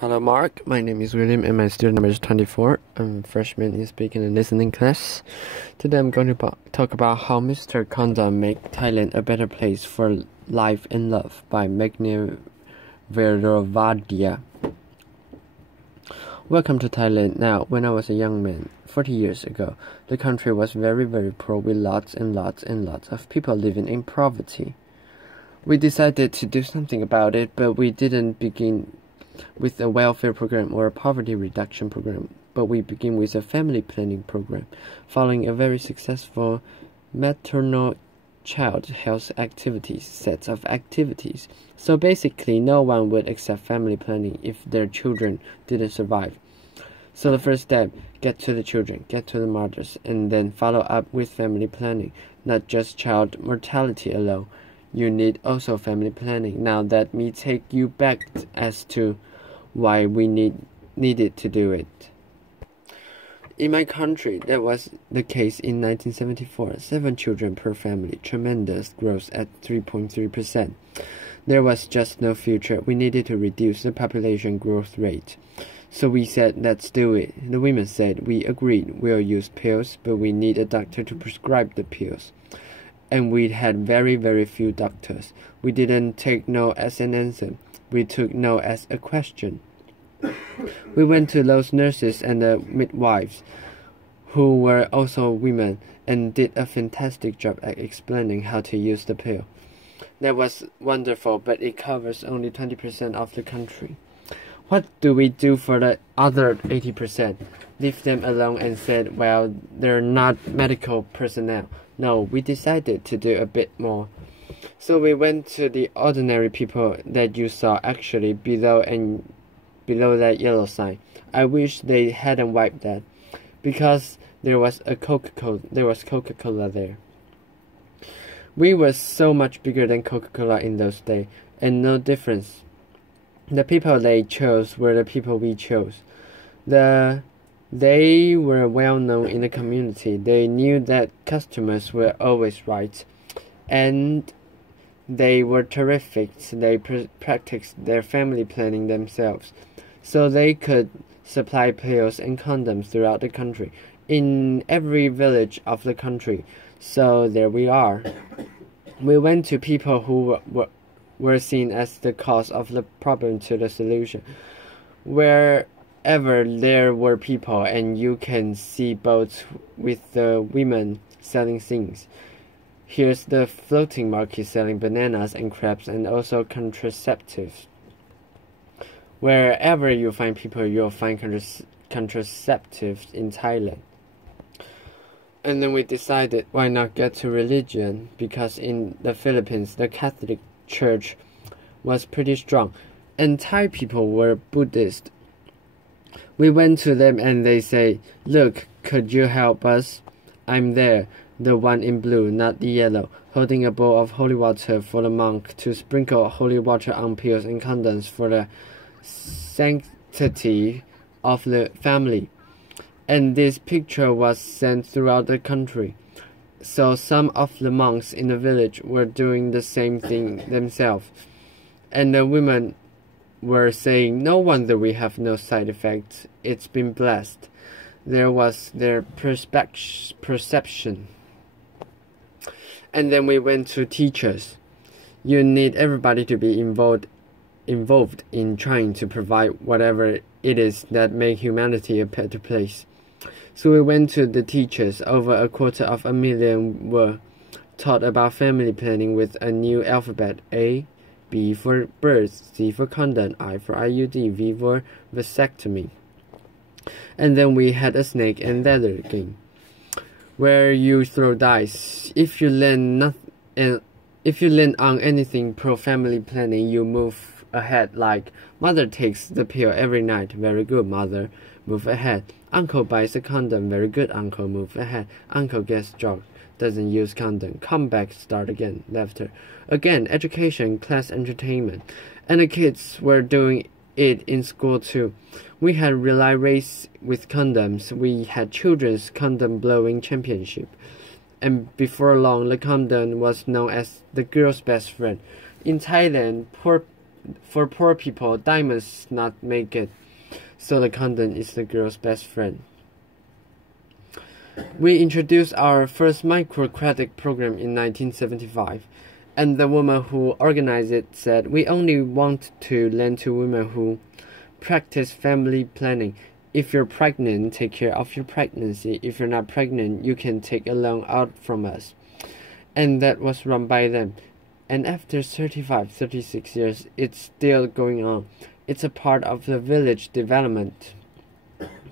Hello Mark, my name is William and my student number is 24. I'm a freshman in speaking and listening class. Today I'm going to talk about how Mr. Condom make Thailand a better place for life and love by Mechai Viravaidya. Welcome to Thailand. Now, when I was a young man, 40 years ago, the country was very poor with lots and lots of people living in poverty. We decided to do something about it, but we didn't begin with a welfare program or a poverty reduction program, but we begin with a family planning program, following a very successful maternal child health activities sets of activities. So basically, no one would accept family planning if their children didn't survive. So the first step, get to the children, get to the mothers, and then follow up with family planning, not just child mortality alone. You need also family planning. Now let me take you back as to why we needed to do it. In my country, that was the case in 1974. 7 children per family, tremendous growth at 3.3%. There was just no future. We needed to reduce the population growth rate. So we said, let's do it. The women said, we agreed, we'll use pills, but we need a doctor to prescribe the pills. And we had very few doctors. We didn't take no as an answer. We took no as a question. We went to those nurses and the midwives, who were also women, and did a fantastic job at explaining how to use the pill. That was wonderful, but it covers only 20% of the country. What do we do for the other 80%? Leave them alone and said, well, they're not medical personnel. No, we decided to do a bit more. So we went to the ordinary people that you saw actually below that yellow sign. I wish they hadn't wiped that, because there was Coca-Cola there. We were so much bigger than Coca-Cola in those days, and no difference. The people they chose were the people we chose. They were well known in the community. They knew that customers were always right, and they were terrific. They practiced their family planning themselves, so they could supply pills and condoms throughout the country, in every village of the country. So there we are. We went to people who were seen as the cause of the problem to the solution. Wherever there were people, and you can see boats with the women selling things. Here's the floating market selling bananas and crabs and also contraceptives. Wherever you find people, you'll find contraceptives in Thailand. And then we decided, why not get to religion? Because in the Philippines, the Catholic Church was pretty strong, and Thai people were Buddhist. We went to them and they say, look, could you help us? I'm there, the one in blue, not the yellow, holding a bowl of holy water for the monk to sprinkle holy water on pills and condoms for the sanctity of the family. And this picture was sent throughout the country. So some of the monks in the village were doing the same thing themselves. And the women were saying, no wonder we have no side effects. It's been blessed. There was their perception. And then we went to teachers. You need everybody to be involved in trying to provide whatever it is that make humanity a better place. So we went to the teachers. Over 250,000 were taught about family planning with a new alphabet: A, B for birds, C for condom, I for IUD, V for vasectomy. And then we had a snake and ladder game, where you throw dice. If you land on anything pro family planning, you move ahead. Like, mother takes the pill every night. Very good, mother. Move ahead. Uncle buys a condom. Very good, uncle. Move ahead. Uncle gets drugged. Doesn't use condom. Come back, start again. Laughter. Again, education, class entertainment. And the kids were doing it in school too. We had relay race with condoms. We had children's condom blowing championship. And before long, the condom was known as the girl's best friend. In Thailand, poor For poor people, diamonds not make it, so the condom is the girl's best friend. We introduced our first microcredit program in 1975, and the woman who organized it said, "We only want to lend to women who practice family planning. If you're pregnant, take care of your pregnancy. If you're not pregnant, you can take a loan out from us." And that was run by them. And after 36 years, it's still going on. It's a part of the village development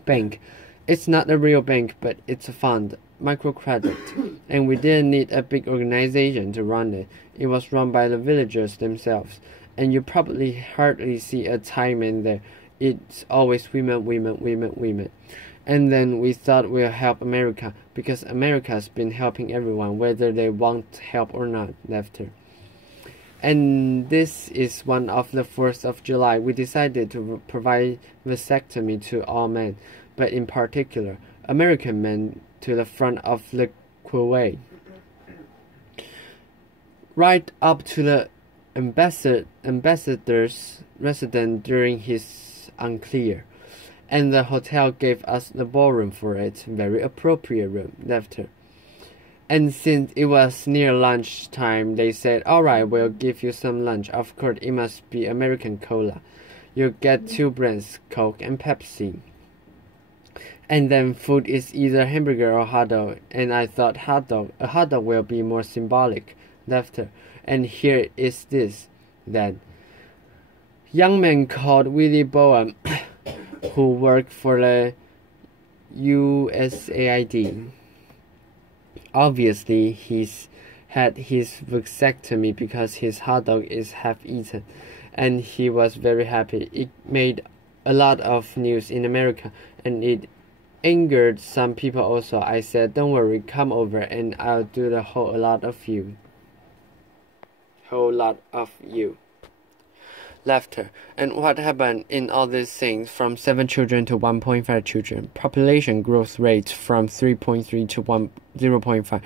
bank. It's not a real bank, but it's a fund, microcredit, and we didn't need a big organization to run it. It was run by the villagers themselves, and you probably hardly see a Thai man there. It's always women, women, women, women. And then we thought we'll help America, because America's been helping everyone, whether they want help or not, after. And this is one of the 4th of July. We decided to provide vasectomy to all men, but in particular, American men, to the front of the quay, right up to the ambassador's residence during his unclear. And the hotel gave us the ballroom for it, very appropriate room, after. And since it was near lunchtime, they said, "Alright, we'll give you some lunch. Of course, it must be American cola. You get 2 brands, Coke and Pepsi. And then food is either hamburger or hot dog." And I thought a hot dog will be more symbolic, after. And here is this, then. Young man called Willie Bowen, who worked for the USAID. Obviously, he's had his vasectomy because his hot dog is half-eaten, and he was very happy. It made a lot of news in America, and it angered some people also. I said, "Don't worry, come over and I'll do the whole lot of you." Laughter. And what happened in all these things? From 7 children to 1.5 children. Population growth rate from 3.3 to 0.5.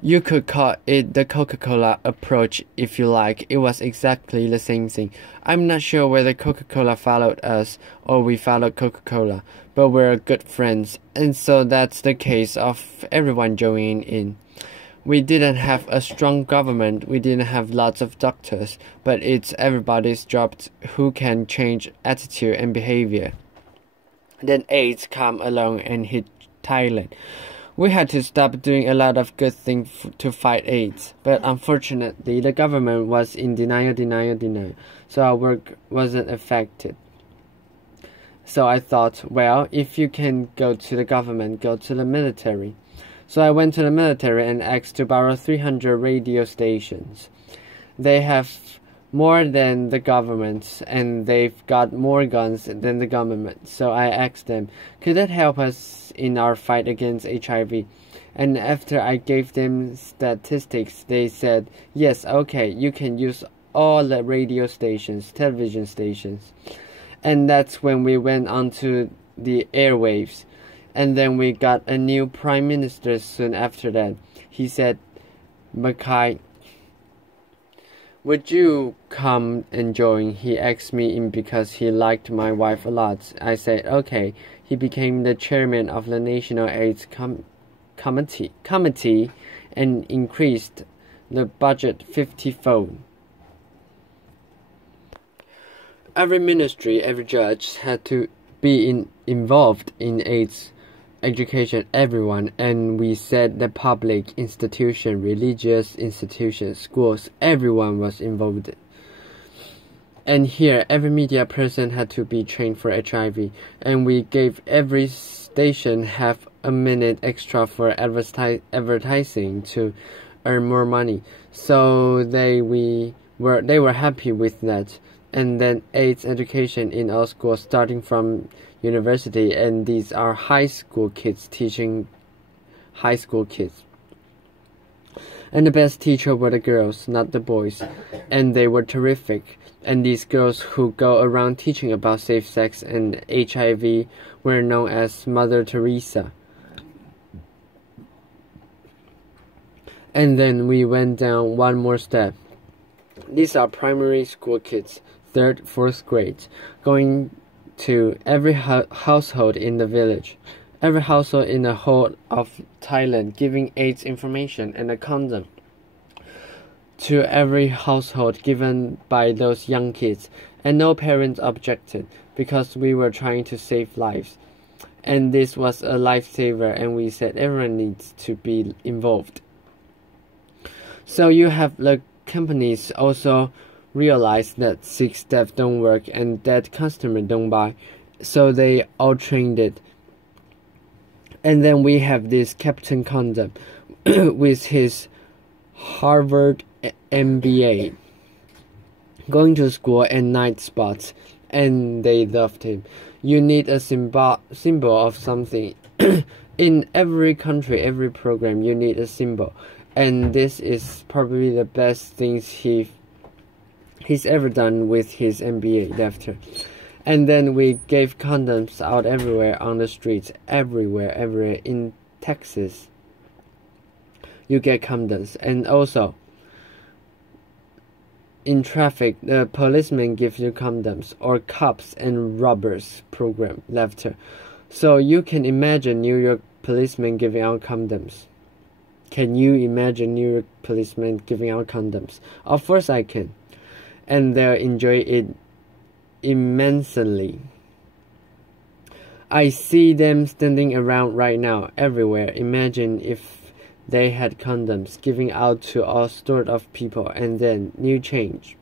You could call it the Coca-Cola approach if you like. It was exactly the same thing. I'm not sure whether Coca-Cola followed us or we followed Coca-Cola, but we're good friends, and so that's the case of everyone joining in. We didn't have a strong government, we didn't have lots of doctors, but it's everybody's job who can change attitude and behavior. Then AIDS come along and hit Thailand. We had to stop doing a lot of good things to fight AIDS, but unfortunately the government was in denial, so our work wasn't affected. So I thought, well, if you can go to the government, go to the military. So I went to the military and asked to borrow 300 radio stations. They have more than the government, and they've got more guns than the government. So I asked them, could that help us in our fight against HIV? And after I gave them statistics, they said, yes, okay, you can use all the radio stations, television stations. And that's when we went onto the airwaves. And then we got a new prime minister soon after that. He said, Mechai, would you come and join? He asked me in because he liked my wife a lot. I said, okay. He became the chairman of the National AIDS Committee and increased the budget 50-fold. Every ministry, every judge had to be involved in AIDS education, everyone, and we said the public institution, religious institutions, schools, everyone was involved. And here, every media person had to be trained for HIV, and we gave every station half a minute extra for advertising to earn more money. So they were happy with that. And then AIDS education in all schools, starting from university, and these are high school kids teaching high school kids. And the best teacher were the girls, not the boys, and they were terrific. And these girls who go around teaching about safe sex and HIV were known as Mother Teresa. And then we went down one more step. These are primary school kids, 3rd, 4th grade, going to every household in the village, every household in the whole of Thailand, giving AIDS information and a condom to every household given by those young kids, and no parents objected because we were trying to save lives. And this was a lifesaver, and we said everyone needs to be involved. So you have the companies also realize that 6 steps don't work and that customer don't buy, so they all trained it. And then we have this Captain Condom with his Harvard MBA, going to school and night spots, and they loved him. You need a symbol of something. In every country, every program, you need a symbol, and this is probably the best things he's ever done with his MBA after. And then we gave condoms out everywhere on the streets, everywhere in Texas. You get condoms, and also in traffic, the policemen give you condoms, or cops and robbers program after. So you can imagine New York policemen giving out condoms. Can you imagine New York policemen giving out condoms? Of course I can. And they'll enjoy it immensely. I see them standing around right now, everywhere. Imagine if they had condoms giving out to all sorts of people, and then new change.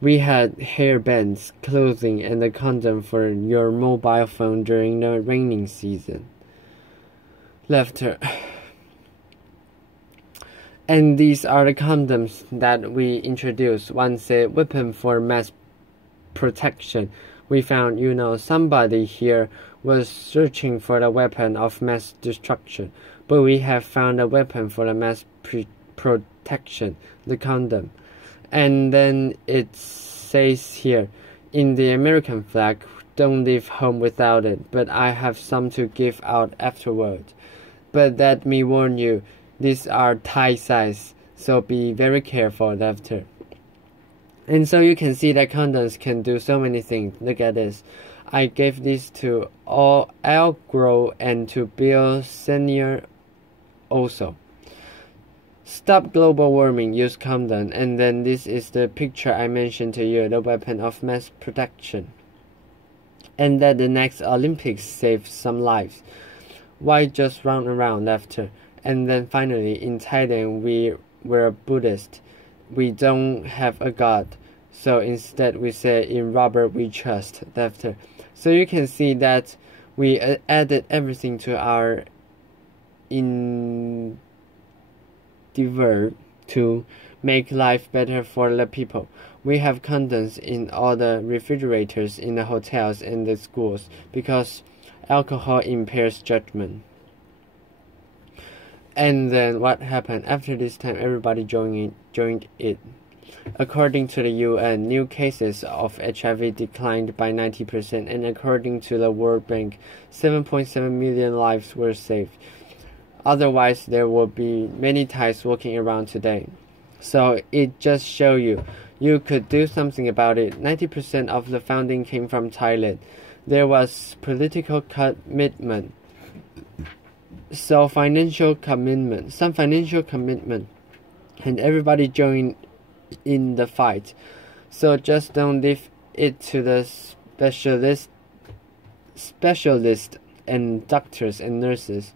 We had hairbands, clothing, and a condom for your mobile phone during the raining season. Laughter. And these are the condoms that we introduced. Once a weapon for mass protection. We found, somebody here was searching for the weapon of mass destruction, but we have found a weapon for the mass protection, the condom. And then it says here, in the American flag, don't leave home without it, but I have some to give out afterward. But let me warn you, these are Thai size, so be very careful after. And so you can see that condoms can do so many things. Look at this. I gave this to Al Grow and to Bill Senior also. Stop global warming, use condom. And then this is the picture I mentioned to you, the weapon of mass protection. And that the next Olympics saved some lives. Why just run around after? And then finally, in Thailand, we were Buddhist. We don't have a God, so instead we say, in Robert we trust. After, so you can see that we added everything to our endeavor to make life better for the people. We have condoms in all the refrigerators in the hotels and the schools because alcohol impairs judgment. And then what happened? After this time, everybody joined it. According to the UN, new cases of HIV declined by 90%, and according to the World Bank, 7.7 million lives were saved. Otherwise, there will be many Thais walking around today. So it just shows you could do something about it. 90% of the funding came from Thailand. There was political commitment. Some financial commitment, and everybody joined in the fight. So just don't leave it to the specialists and doctors and nurses.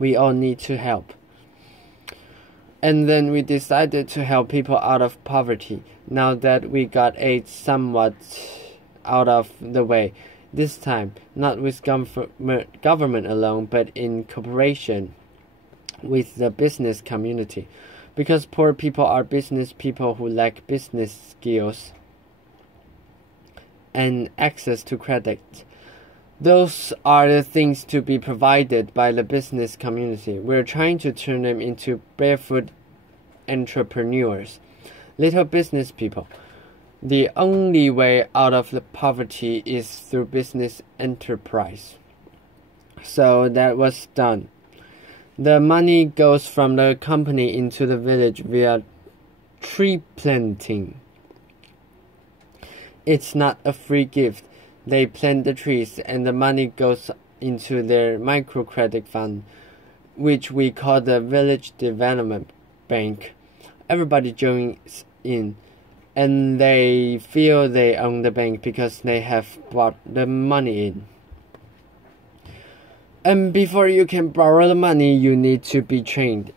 We all need to help. And then we decided to help people out of poverty. Now that we got AIDS somewhat out of the way, this time, not with government alone, but in cooperation with the business community. Because poor people are business people who lack business skills and access to credit. Those are the things to be provided by the business community. We're trying to turn them into barefoot entrepreneurs, little business people. The only way out of the poverty is through business enterprise. So that was done. The money goes from the company into the village via tree planting. It's not a free gift. They plant the trees and the money goes into their microcredit fund, which we call the Village Development Bank. Everybody joins in, and they feel they own the bank because they have brought the money in. And before you can borrow the money, you need to be trained.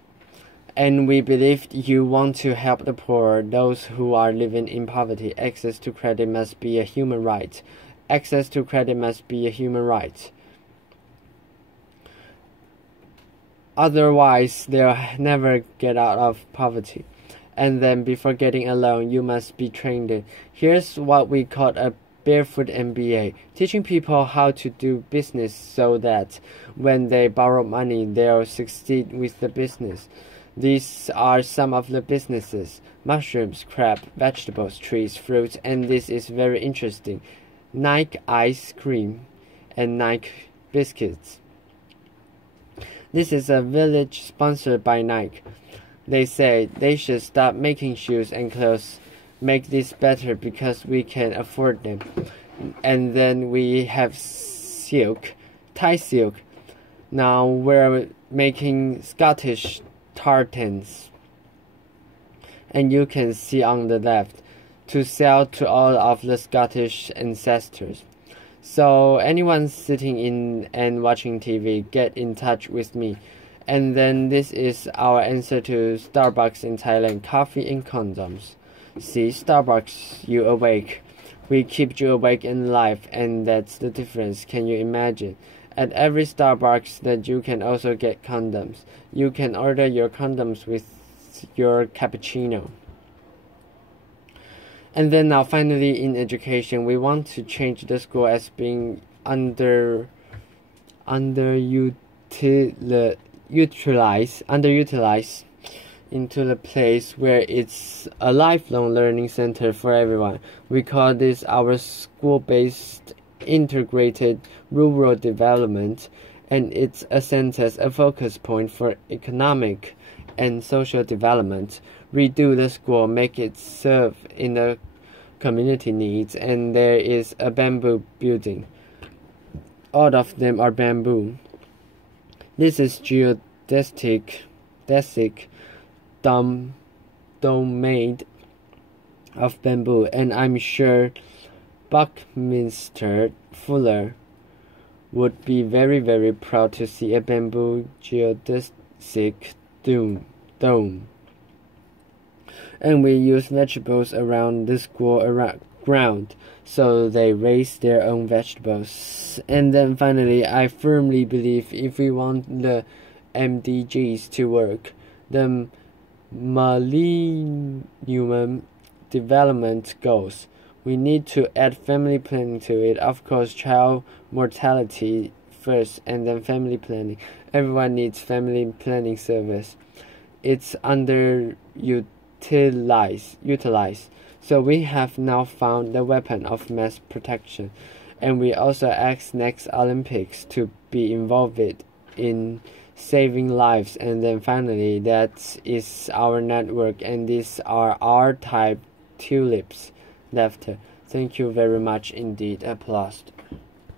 And we believe you want to help the poor, those who are living in poverty. Access to credit must be a human right. Access to credit must be a human right. Otherwise, they'll never get out of poverty. And then before getting a loan, you must be trained. Here's what we call a Barefoot MBA, teaching people how to do business so that when they borrow money, they'll succeed with the business. These are some of the businesses: mushrooms, crab, vegetables, trees, fruits, and this is very interesting: Nike ice cream and Nike biscuits. This is a village sponsored by Nike. They say they should stop making shoes and clothes. Make this better because we can afford them. And then we have silk, Thai silk. Now we're making Scottish tartans. And you can see on the left, to sell to all of the Scottish ancestors. So anyone sitting in and watching TV, get in touch with me. And then this is our answer to Starbucks in Thailand: coffee and condoms. See, Starbucks, you awake. We keep you awake in life, and that's the difference. Can you imagine? At every Starbucks that you can also get condoms. You can order your condoms with your cappuccino. And then now finally in education, we want to change the school as being underutilized into the place where it's a lifelong learning center for everyone. We call this our school-based integrated rural development, and it's a center, a focus point for economic and social development. Redo the school, make it serve in the community needs, and there is a bamboo building. All of them are bamboo. This is geodesic dome made of bamboo, and I'm sure Buckminster Fuller would be very, very proud to see a bamboo geodesic dome. And we use vegetables around the school ground, so they raise their own vegetables. And then finally, I firmly believe if we want the MDGs to work, the Millennium Development Goals, we need to add family planning to it. Of course, child mortality first, and then family planning. Everyone needs family planning service. It's utilized. So we have now found the weapon of mass protection, and we also ask next Olympics to be involved in saving lives. And then finally, that is our network, and these are R-type tulips left. Thank you very much indeed. Applause.